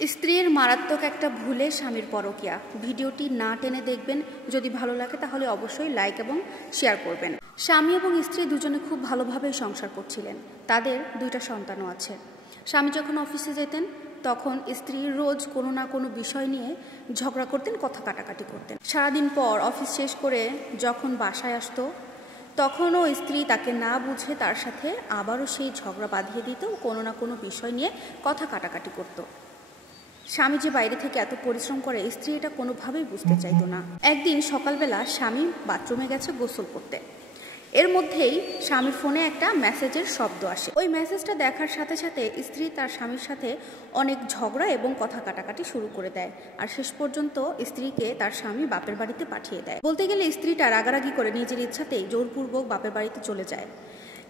স্ত্রীর মারাত্মক একটা ভুলে স্বামীর পরকীয়া। ভিডিওটি না টেনে দেখবেন। যদি ভালো লাগে তাহলে অবশ্যই লাইক এবং শেয়ার করবেন। স্বামী এবং স্ত্রী দুজনে খুব ভালোভাবে সংসার করছিলেন। তাদের 2টা সন্তানও আছে। স্বামী যখন অফিসে যেতেন তখন স্ত্রী রোজ কোনো না কোনো বিষয় নিয়ে ঝগড়া করতেন, কথা কাটাকাটি করতেন। সারাদিন পর অফিস শেষ করে যখন বাসায় আসতো তখনও স্ত্রী তাকে না বুঝে তার সাথে আবারও সেই ঝগড়া বাঁধিয়ে দিত, কোনো না কোনো বিষয় নিয়ে কথা কাটাকাটি করত। স্বামী যে বাইরে থেকে এত পরিশ্রম করে স্ত্রী এটা কোনোভাবেই বুঝতে চাইতো না। একদিন সকালবেলা স্বামী বাথরুমে গেছে গোসল করতে। এর মধ্যেই স্বামীর ফোনে একটা মেসেজের শব্দ আসে। ওই মেসেজটা দেখার সাথে সাথে স্ত্রী তার স্বামীর সাথে অনেক ঝগড়া এবং কথা কাটাকাটি শুরু করে দেয়। আর শেষ পর্যন্ত স্ত্রীকে তার স্বামী বাপের বাড়িতে পাঠিয়ে দেয়। বলতে গেলে স্ত্রীটা রাগারাগি করে নিজের ইচ্ছাতেই জোরপূর্বক বাপের বাড়িতে চলে যায়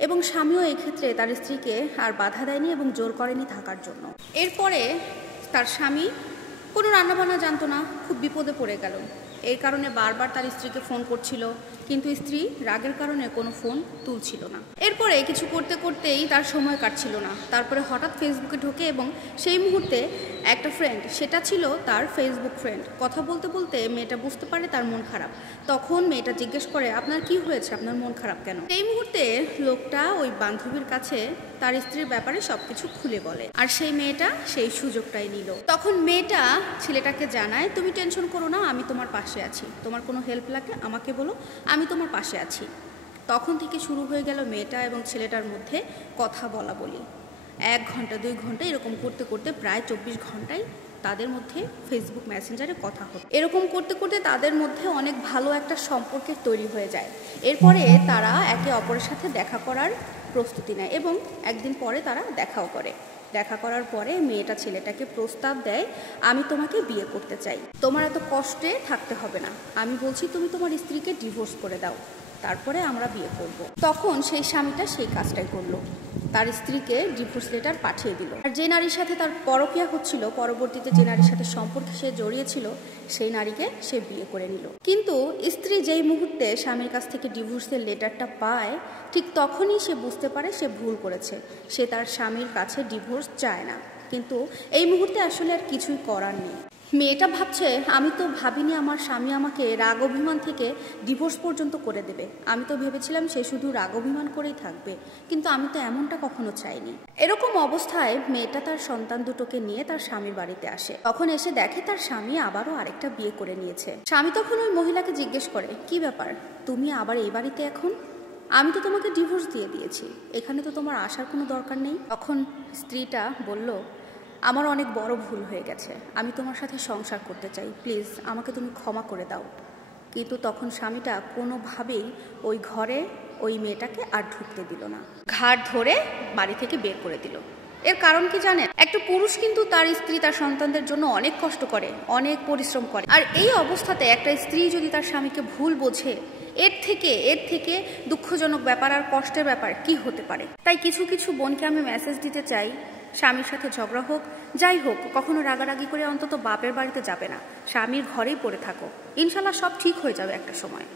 এবং স্বামীও এই ক্ষেত্রে তার স্ত্রীকে আর বাধা দেয়নি এবং জোর করেনি থাকার জন্য। এরপরে তার স্বামী কোনো রান্নাবান্না জানতো না, খুব বিপদে পড়ে গেল। এই কারণে বারবার তার স্ত্রীকে ফোন করছিল, কিন্তু স্ত্রী রাগের কারণে কোনো ফোন তুলছিল না। এরপরে কিছু করতে করতেই তার সময় কাটছিল না। তারপরে হঠাৎ ফেসবুকে ঢোকে এবং সেই মুহূর্তে একটা ফ্রেন্ড, সেটা ছিল তার ফেসবুক ফ্রেন্ড, কথা বলতে বলতে মেয়েটা বুঝতে পারে তার মন খারাপ। তখন মেয়েটা জিজ্ঞেস করে, আপনার কি হয়েছে, আপনার মন খারাপ কেন? এই মুহূর্তে লোকটা ওই বান্ধবীর কাছে তার স্ত্রীর ব্যাপারে সবকিছু খুলে বলে, আর সেই মেয়েটা সেই সুযোগটাই নিল। তখন মেয়েটা ছেলেটাকে জানায়, তুমি টেনশন করো না, আমি তোমার পাশে আছি, তোমার কোনো হেল্প লাগলে আমাকে বলো, আমি তোমার পাশে আছি। তখন থেকে শুরু হয়ে গেল মেয়েটা এবং ছেলেটার মধ্যে কথা বলা বলি। 1 ঘন্টা 2 ঘন্টা এরকম করতে করতে প্রায় 24 ঘন্টায় তাদের মধ্যে ফেসবুক মেসেঞ্জারে কথা হতো। এরকম করতে করতে তাদের মধ্যে অনেক ভালো একটা সম্পর্কের তৈরি হয়ে যায়। এরপরে তারা একে অপরের সাথে দেখা করার প্রস্তুতি নেয় এবং একদিন পরে তারা দেখাও করে। দেখা করার পরে মেয়েটা ছেলেটাকে প্রস্তাব দেয়, আমি তোমাকে বিয়ে করতে চাই, তোমার এত কষ্টে থাকতে হবে না, আমি বলছি তুমি তোমার স্ত্রীকে ডিভোর্স করে দাও, তারপরে আমরা বিয়ে করব। তখন সেই স্বামীটা সেই কাজটাই করলো, তার স্ত্রীকে ডিভোর্স লেটার পাঠিয়ে দিল। আর যে নারীর সাথে তার পরকীয়া হচ্ছিল, পরবর্তীতে যে নারীর সাথে সম্পর্কে সে জড়িয়েছিল সেই নারীকে সে বিয়ে করে নিল। কিন্তু স্ত্রী যেই মুহূর্তে স্বামীর কাছ থেকে ডিভোর্সের লেটারটা পায় ঠিক তখনই সে বুঝতে পারে সে ভুল করেছে। সে তার স্বামীর কাছে ডিভোর্স চায় না, কিন্তু এই মুহূর্তে আসলে আর কিছুই করার নেই। মেয়েটা ভাবছে, আমি তো ভাবিনি আমার স্বামী আমাকে রাগ অভিমান থেকে ডিভোর্স পর্যন্ত করে দেবে। আমি তো ভেবেছিলাম সে শুধু রাগ অভিমান করেই থাকবে, কিন্তু আমি তো এমনটা কখনো চাইনি। এরকম অবস্থায় মেয়েটা তার সন্তান দুটোকে নিয়ে তার স্বামীর বাড়িতে আসে। তখন এসে দেখে তার স্বামী আবারও আরেকটা বিয়ে করে নিয়েছে। স্বামী তখন ওই মহিলাকে জিজ্ঞেস করে, কি ব্যাপার, তুমি আবার এই বাড়িতে এখন? আমি তো তোমাকে ডিভোর্স দিয়ে দিয়েছি, এখানে তো তোমার আসার কোনো দরকার নেই। তখন স্ত্রীটা বলল, আমার অনেক বড় ভুল হয়ে গেছে, আমি তোমার সাথে সংসার করতে চাই, প্লিজ আমাকে তুমি ক্ষমা করে দাও। কিন্তু তখন স্বামীটা কোনোভাবেই ওই ঘরে ওই মেয়েটাকে আর ঢুকতে দিল না, ঘাট ধরে বাড়ি থেকে বের করে দিল। এর কারণ কি জানেন? একটা পুরুষ কিন্তু তার স্ত্রী তার সন্তানদের জন্য অনেক কষ্ট করে, অনেক পরিশ্রম করে, আর এই অবস্থাতে একটা স্ত্রী যদি তার স্বামীকে ভুল বোঝে, এর থেকে দুঃখজনক ব্যাপার আর কষ্টের ব্যাপার কি হতে পারে? তাই কিছু কিছু বোনকে আমি মেসেজ দিতে চাই, স্বামীর সাথে ঝগড়া হোক যাই হোক, কখনো রাগারাগি করে অন্তত বাপের বাড়িতে যাবে না, স্বামীর ঘরেই পড়ে থাকো, ইনশাল্লাহ সব ঠিক হয়ে যাবে একটা সময়।